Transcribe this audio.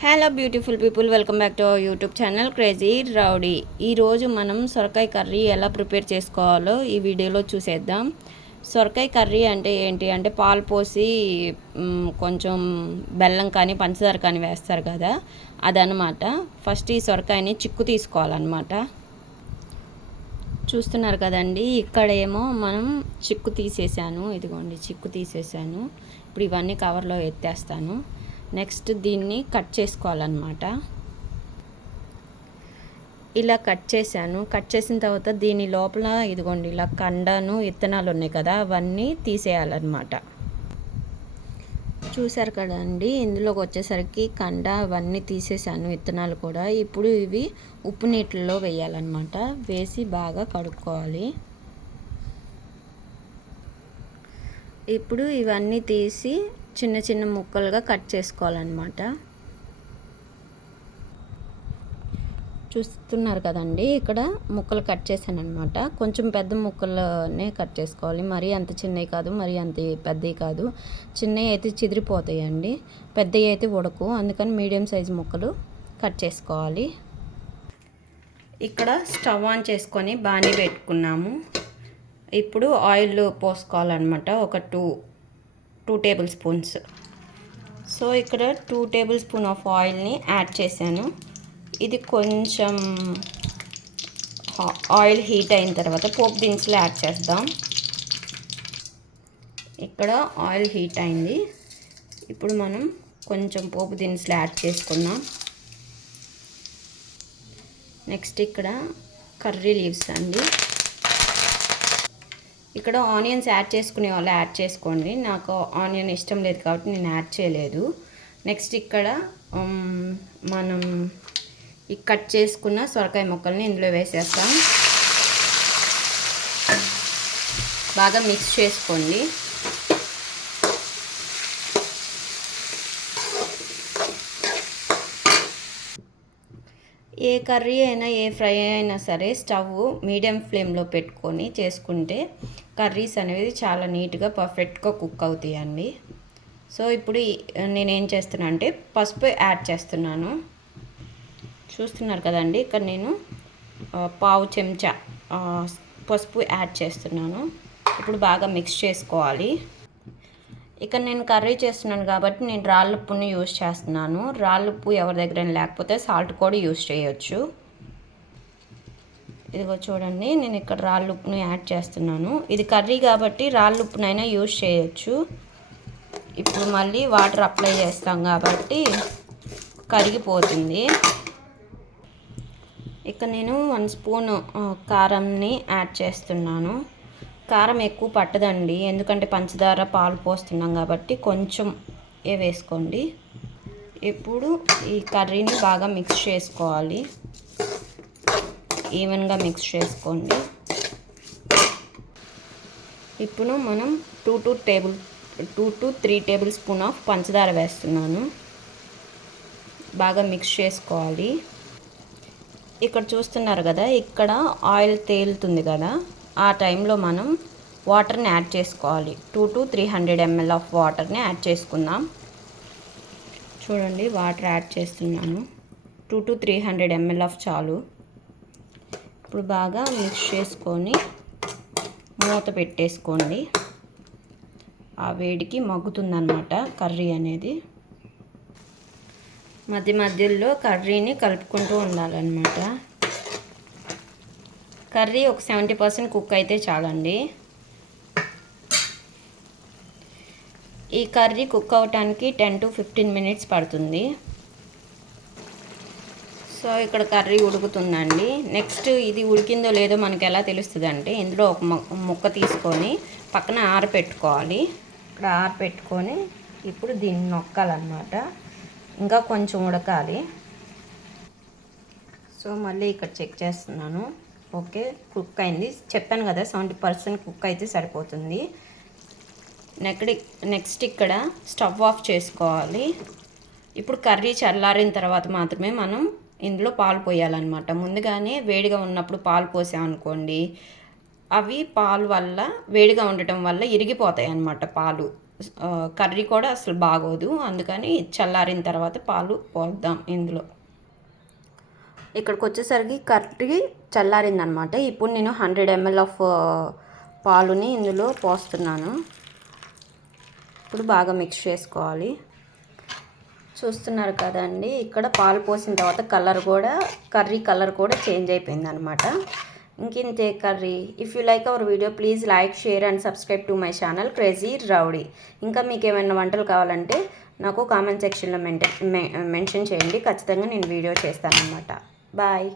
Hello beautiful people, welcome back to our YouTube channel crazy rowdy. ఈరోజు మనం సొరకాయ curry ఎలా ప్రిపేర్ చేసుకోవాలో ఈ వీడియోలో చూసేద్దాం. సొరకాయ కర్రీ అంటే ఏంటి అంటే పాలు పోసి కొంచెం బెల్లం కానీ పంచదార కానీ వేస్తారు కదా, అదనమాట. ఫస్ట్ ఈ సొరకాయని చిక్కు తీసుకోవాలన్నమాట. చూస్తున్నారు కదండి, ఇక్కడేమో మనం చిక్కు తీసేసాను. ఇదిగోండి చిక్కు తీసేసాను. ఇప్పుడు ఇవన్నీ కవర్లో ఎత్తేస్తాను. నెక్స్ట్ దీన్ని కట్ చేసుకోవాలన్నమాట. ఇలా కట్ చేశాను. కట్ చేసిన తర్వాత దీని లోపల ఇదిగోండి ఇలా కండను విత్తనాలు ఉన్నాయి కదా, అవన్నీ తీసేయాలన్నమాట. చూసారు కదండి, ఇందులోకి వచ్చేసరికి కండ అవన్నీ తీసేసాను, విత్తనాలు కూడా. ఇప్పుడు ఇవి ఉప్పు నీటిలో వేయాలన్నమాట. వేసి బాగా కడుక్కోవాలి. ఇప్పుడు ఇవన్నీ తీసి చిన్న చిన్న ముక్కలుగా కట్ చేసుకోవాలన్నమాట. చూస్తున్నారు కదండి, ఇక్కడ ముక్కలు కట్ చేశాను అనమాట. కొంచెం పెద్ద ముక్కలనే కట్ చేసుకోవాలి. మరీ అంత చిన్నవి కాదు, మరీ అంత పెద్దవి కాదు. చిన్నవి అయితే చిదిరిపోతాయండి, పెద్దవి అయితే ఉడకు. అందుకని మీడియం సైజు ముక్కలు కట్ చేసుకోవాలి. ఇక్కడ స్టవ్ ఆన్ చేసుకొని బాణీ పెట్టుకున్నాము. ఇప్పుడు ఆయిల్ పోసుకోవాలన్నమాట, ఒక టూ టేబుల్ స్పూన్స్. సో ఇక్కడ 2 టేబుల్ స్పూన్ ఆఫ్ ఆయిల్ని యాడ్ చేశాను. ఇది కొంచెం ఆయిల్ హీట్ అయిన తర్వాత పోపు దినుసులు యాడ్ చేద్దాం. ఇక్కడ ఆయిల్ హీట్ అయింది. ఇప్పుడు మనం కొంచెం పోపు దినుసులు యాడ్ చేసుకుందాం. నెక్స్ట్ ఇక్కడ కర్రీ లీవ్స్ అండి. ఇక్కడ ఆనియన్స్ యాడ్ చేసుకునే వాళ్ళు యాడ్ చేసుకోండి. నాకు ఆనియన్ ఇష్టం లేదు కాబట్టి నేను యాడ్ చేయలేదు. నెక్స్ట్ ఇక్కడ మనం ఈ కట్ చేసుకున్న సొరకాయ ముక్కల్ని ఇందులో వేసేస్తాం. బాగా మిక్స్ చేసుకోండి. ఏ కర్రీ అయినా ఏ ఫ్రై అయినా సరే స్టవ్ మీడియం ఫ్లేమ్లో పెట్టుకొని చేసుకుంటే కర్రీస్ అనేవి చాలా నీట్గా పర్ఫెక్ట్గా కుక్ అవుతాయండి. సో ఇప్పుడు నేనేం చేస్తున్నా అంటే పసుపు యాడ్ చేస్తున్నాను. చూస్తున్నారు కదండి, ఇక్కడ నేను పావు చెంచా పసుపు యాడ్ చేస్తున్నాను. ఇప్పుడు బాగా మిక్స్ చేసుకోవాలి. ఇక్కడ నేను కర్రీ చేస్తున్నాను కాబట్టి నేను రాళ్ళుప్పుని యూజ్ చేస్తున్నాను. రాళ్ళుప్పు ఎవరి దగ్గర లేకపోతే సాల్ట్ కూడా యూజ్ చేయొచ్చు. ఇదిగో చూడండి, నేను ఇక్కడ రాళ్ళుప్పుని యాడ్ చేస్తున్నాను. ఇది కర్రీ కాబట్టి రాళ్ళుప్పునైనా యూజ్ చేయొచ్చు. ఇప్పుడు మళ్ళీ వాటర్ అప్లై చేస్తాం కాబట్టి కరిగిపోతుంది. ఇక్కడ నేను 1 స్పూన్ కారంని యాడ్ చేస్తున్నాను. కారం ఎక్కువ పట్టదండి, ఎందుకంటే పంచదార పాలు పోస్తున్నాం కాబట్టి కొంచెం వేసుకోండి. ఇప్పుడు ఈ కర్రీని బాగా మిక్స్ చేసుకోవాలి. ఈవెన్గా మిక్స్ చేసుకోండి. ఇప్పుడు మనం 2 to 3 టేబుల్ స్పూన్ ఆఫ్ పంచదార వేస్తున్నాను. బాగా మిక్స్ చేసుకోవాలి. ఇక్కడ చూస్తున్నారు కదా, ఇక్కడ ఆయిల్ తేలుతుంది కదా, ఆ టైంలో మనం వాటర్ని యాడ్ చేసుకోవాలి. 2 to 300 ml ఆఫ్ వాటర్ని యాడ్ చేసుకుందాం. చూడండి, వాటర్ యాడ్ చేస్తున్నాను. 2 to 300 ml ఆఫ్ చాలు. ఇప్పుడు బాగా మిక్స్ చేసుకొని మూత పెట్టేసుకోండి. ఆ వేడికి మగ్గుతుందన్నమాట కర్రీ అనేది. మధ్య మధ్యలో కర్రీని కలుపుకుంటూ ఉండాలన్నమాట. కర్రీ ఒక 70% కుక్ అయితే చాలండి. ఈ కర్రీ కుక్ అవటానికి 10 to 15 మినిట్స్ పడుతుంది. సో ఇక్కడ కర్రీ ఉడుకుతుందండి. నెక్స్ట్ ఇది ఉడికిందో లేదో మనకి ఎలా తెలుస్తుంది అంటే, ఇందులో ఒక ముక్క తీసుకొని పక్కన ఆరపెట్టుకోవాలి. ఇక్కడ ఆరపెట్టుకొని ఇప్పుడు దీన్ని నొక్కాలన్నమాట. ఇంకా కొంచెం ఉడకాలి. సో మళ్ళీ ఇక్కడ చెక్ చేస్తున్నాను. ఓకే, కుక్ అయింది. చెప్పాను కదా 70% కుక్ అయితే సరిపోతుంది. నెక్స్ట్ ఇక్కడ స్టవ్ ఆఫ్ చేసుకోవాలి. ఇప్పుడు కర్రీ చల్లారిన తర్వాత మాత్రమే మనం ఇందులో పాలు పోయాలన్నమాట. ముందుగానే వేడిగా ఉన్నప్పుడు పాలు పోసామనుకోండి, అవి పాలు వల్ల వేడిగా ఉండటం వల్ల ఇరిగిపోతాయి అన్నమాట పాలు. కర్రీ కూడా అసలు బాగోదు. అందుకని చల్లారిన తర్వాత పాలు పోద్దాం ఇందులో. ఇక్కడికి వచ్చేసరికి కర్రీ చల్లారిందనమాట. ఇప్పుడు నేను 100 ml ఆఫ్ పాలుని ఇందులో పోస్తున్నాను. ఇప్పుడు బాగా మిక్స్ చేసుకోవాలి. చూస్తున్నారు కదండి, ఇక్కడ పాలు పోసిన తర్వాత కర్రీ కలర్ కూడా చేంజ్ అయిపోయింది అనమాట. ఇంకింతే curry. If you like our video please like, share and subscribe to my channel crazy rowdy. ఇంకా మీకు ఏమైనా వంటలు కావాలంటే నాకు కామెంట్ సెక్షన్లో మెన్షన్ చేయండి. ఖచ్చితంగా నేను వీడియో చేస్తాను అనమాట. బాయ్.